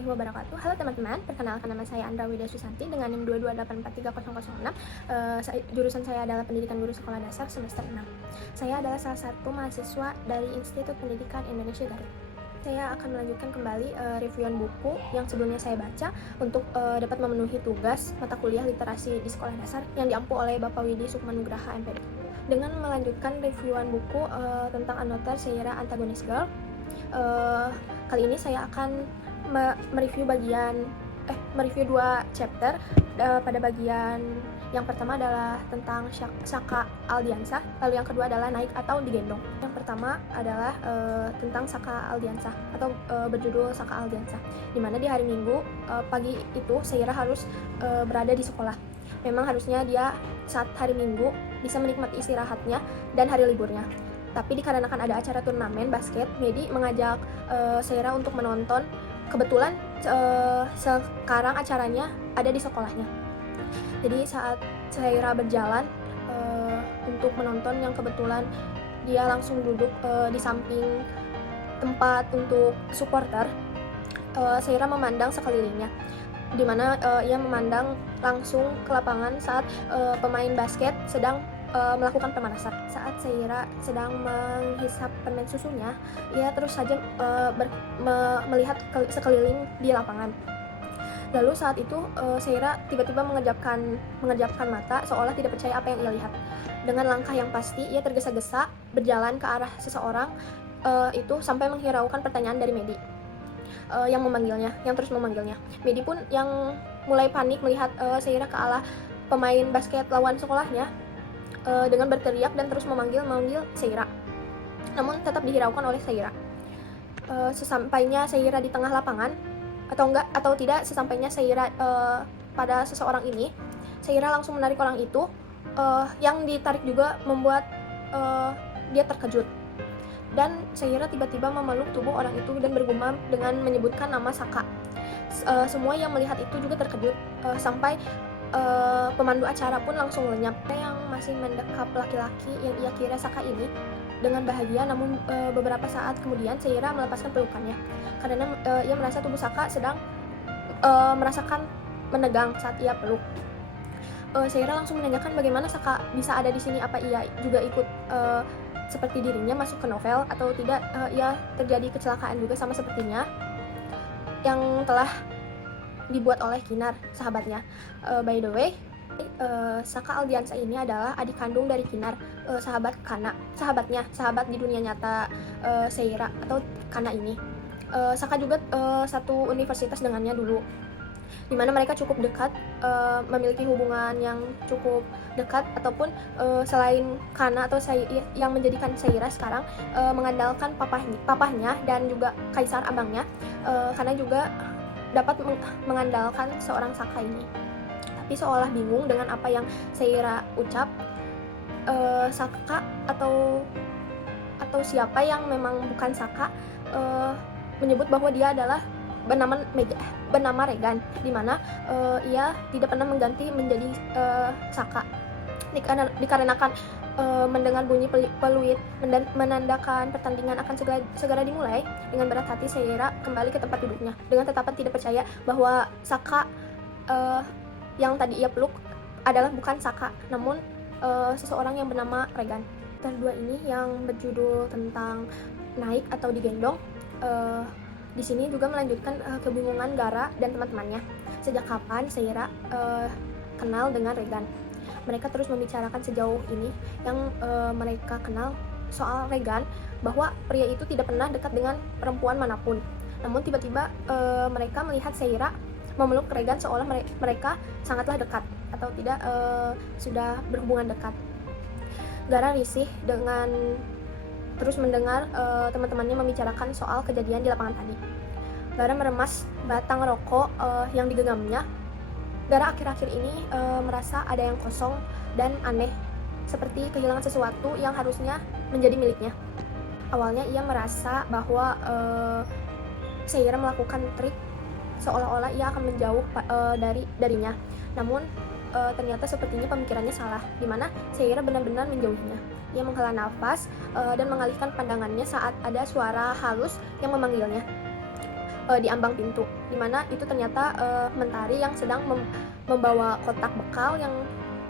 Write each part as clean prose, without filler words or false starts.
warahmatullahi wabarakatuh. Halo teman-teman, perkenalkan nama saya Andra Widya Susanti dengan NIM 228430006. Jurusan saya adalah Pendidikan Guru Sekolah Dasar semester 6. Saya adalah salah satu mahasiswa dari Institut Pendidikan Indonesia Garut. Saya akan melanjutkan kembali reviewan buku yang sebelumnya saya baca untuk dapat memenuhi tugas mata kuliah literasi di sekolah dasar yang diampu oleh Bapak Widi Sukmanugraha MPD. Dengan melanjutkan reviewan buku tentang Another Seira Antagonist Girl, kali ini saya akan mereview dua chapter. Pada bagian yang pertama adalah tentang Saka Aldiansah, lalu yang kedua adalah Naik atau Digendong. Yang pertama adalah tentang Saka Aldiansah atau berjudul Saka Aldiansah, dimana di hari Minggu pagi itu Seira harus berada di sekolah. Memang harusnya dia saat hari Minggu bisa menikmati istirahatnya dan hari liburnya. Tapi dikarenakan ada acara turnamen basket, Medi mengajak Seira untuk menonton. Kebetulan sekarang acaranya ada di sekolahnya. Jadi saat Seira berjalan untuk menonton, yang kebetulan dia langsung duduk di samping tempat untuk supporter, Seira memandang sekelilingnya, di mana ia memandang langsung ke lapangan saat pemain basket sedang melakukan pemanasan. Saat Seira sedang menghisap permen susunya, ia terus saja melihat sekeliling di lapangan. Lalu saat itu Seira tiba-tiba mengejapkan mata seolah tidak percaya apa yang ia lihat. Dengan langkah yang pasti, ia tergesa-gesa berjalan ke arah seseorang itu sampai menghiraukan pertanyaan dari Medi yang terus memanggilnya. Medi pun yang mulai panik melihat Seira ke arah pemain basket lawan sekolahnya dengan berteriak dan terus memanggil Seira, namun tetap dihiraukan oleh Seira. Sesampainya Seira di tengah lapangan, sesampainya Seira pada seseorang ini, Seira langsung menarik orang itu. Yang ditarik juga membuat dia terkejut, dan Seira tiba-tiba memeluk tubuh orang itu dan bergumam dengan menyebutkan nama Saka. Semua yang melihat itu juga terkejut, sampai pemandu acara pun langsung lenyap. Yang masih mendekap laki-laki yang ia kira Saka ini dengan bahagia, namun beberapa saat kemudian Seira melepaskan pelukannya karena ia merasa tubuh Saka sedang merasakan menegang saat ia peluk. Seira langsung menanyakan bagaimana Saka bisa ada di sini, apa ia juga ikut seperti dirinya masuk ke novel atau tidak, ia terjadi kecelakaan juga sama sepertinya yang telah dibuat oleh Kinar, sahabatnya. By the way, Saka Aldiansah ini adalah adik kandung dari Kinar, sahabat di dunia nyata Seira atau Kana ini. Saka juga satu universitas dengannya dulu, dimana mereka cukup dekat, memiliki hubungan yang cukup dekat, ataupun selain Kana atau yang menjadikan Seira sekarang mengandalkan papahnya dan juga kaisar abangnya, Kana juga dapat mengandalkan seorang Saka ini. Tapi seolah bingung dengan apa yang Seira ucap, Saka atau siapa yang memang bukan Saka menyebut bahwa dia adalah bernama Regan, di mana ia tidak pernah mengganti menjadi Saka. Dikarenakan mendengar bunyi peluit menandakan pertandingan akan segera dimulai, dengan berat hati Seira kembali ke tempat duduknya dengan tatapan tidak percaya bahwa Saka yang tadi ia peluk adalah bukan Saka, namun seseorang yang bernama Regan. Chapter 2 ini yang berjudul tentang Naik atau Digendong, di sini juga melanjutkan kebingungan Gara dan teman-temannya. Sejak kapan Seira kenal dengan Regan? Mereka terus membicarakan sejauh ini yang mereka kenal soal Regan, bahwa pria itu tidak pernah dekat dengan perempuan manapun. Namun tiba-tiba mereka melihat Seira memeluk Regan seolah mereka sangatlah dekat atau tidak sudah berhubungan dekat. Gara risih dengan terus mendengar teman-temannya membicarakan soal kejadian di lapangan tadi. Gara meremas batang rokok yang digenggamnya. Gara akhir-akhir ini merasa ada yang kosong dan aneh, seperti kehilangan sesuatu yang harusnya menjadi miliknya. Awalnya ia merasa bahwa Seira melakukan trik seolah-olah ia akan menjauh darinya. Namun ternyata sepertinya pemikirannya salah, di mana Seira benar-benar menjauhinya. Ia menghela nafas dan mengalihkan pandangannya saat ada suara halus yang memanggilnya. di ambang pintu, dimana itu ternyata Mentari yang sedang membawa kotak bekal yang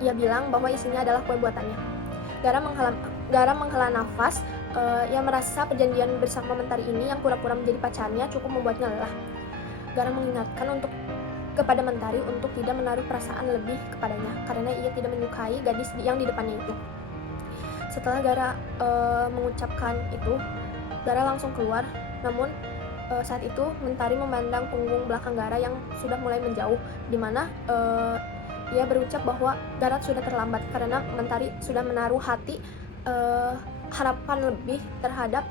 ia bilang bahwa isinya adalah kue buatannya. Garam menghela nafas. Ia merasa perjanjian bersama Mentari ini yang pura-pura menjadi pacarnya cukup membuatnya lelah. Garam mengingatkan kepada Mentari untuk tidak menaruh perasaan lebih kepadanya karena ia tidak menyukai gadis yang di depannya itu. Setelah Gara mengucapkan itu, Gara langsung keluar. Namun saat itu Mentari memandang punggung belakang Gara yang sudah mulai menjauh, di mana ia berucap bahwa Gara sudah terlambat karena Mentari sudah menaruh harapan lebih terhadap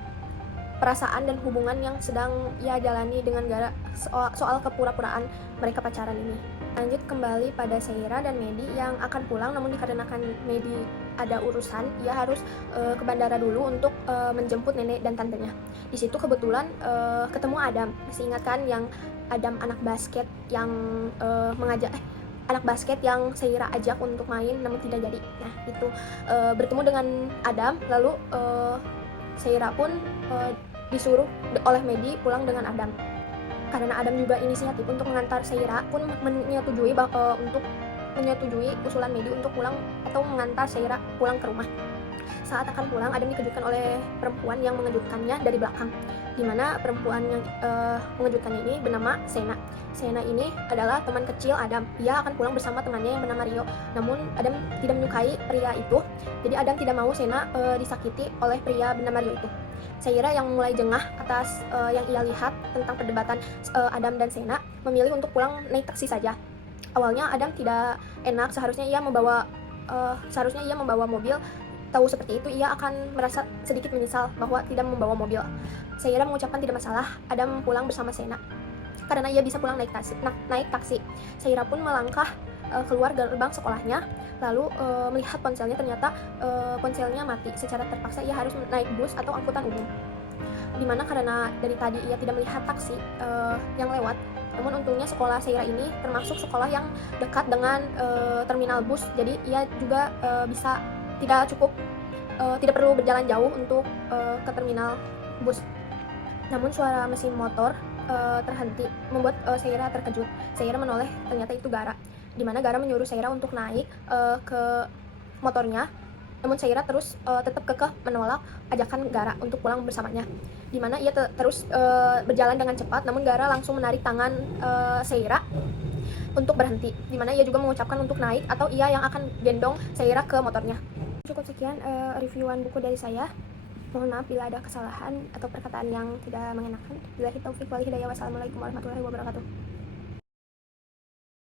perasaan dan hubungan yang sedang ia jalani dengan Gara soal kepura-puraan mereka pacaran ini. Lanjut kembali pada Seira dan Medi yang akan pulang, namun dikarenakan Medi ada urusan, ia harus ke bandara dulu untuk menjemput nenek dan tantenya. Di situ kebetulan ketemu Adam. Masih ingat kan yang Adam anak basket yang anak basket yang Seira ajak untuk main namun tidak jadi. Nah itu bertemu dengan Adam, lalu Seira pun disuruh oleh Medi pulang dengan Adam. Karena Adam juga inisiatif untuk mengantar Seira, pun menyetujui usulan Medi untuk pulang atau mengantar Seira pulang ke rumah. Saat akan pulang, Adam dikejutkan oleh perempuan yang mengejutkannya dari belakang, dimana perempuan yang mengejutkannya ini bernama Sena. Sena ini adalah teman kecil Adam. Ia akan pulang bersama temannya yang bernama Rio. Namun Adam tidak menyukai pria itu, jadi Adam tidak mau Sena disakiti oleh pria bernama Rio itu. Seira yang mulai jengah atas yang ia lihat tentang perdebatan Adam dan Sena, memilih untuk pulang naik taksi saja. Awalnya Adam tidak enak, seharusnya ia membawa mobil. Tahu seperti itu, ia akan merasa sedikit menyesal bahwa tidak membawa mobil. Seira mengucapkan tidak masalah, Adam pulang bersama Sena karena ia bisa pulang naik taksi. Seira pun melangkah keluar gerbang sekolahnya, lalu melihat ponselnya, ternyata ponselnya mati. Secara terpaksa ia harus naik bus atau angkutan umum, dimana karena dari tadi ia tidak melihat taksi yang lewat. Namun untungnya sekolah Seira ini termasuk sekolah yang dekat dengan terminal bus, jadi ia juga tidak perlu berjalan jauh untuk ke terminal bus. Namun suara mesin motor terhenti membuat Seira terkejut. Seira menoleh, ternyata itu Gara, dimana Gara menyuruh Seira untuk naik ke motornya. Namun Seira terus tetap kekeh menolak ajakan Gara untuk pulang bersamanya, dimana ia terus berjalan dengan cepat. Namun Gara langsung menarik tangan Seira untuk berhenti, dimana ia juga mengucapkan untuk naik atau ia yang akan gendong Seira ke motornya. Cukup sekian reviewan buku dari saya. Mohon maaf bila ada kesalahan atau perkataan yang tidak mengenakan. Billahi taufik wal hidayah. Wassalamualaikum warahmatullahi wabarakatuh.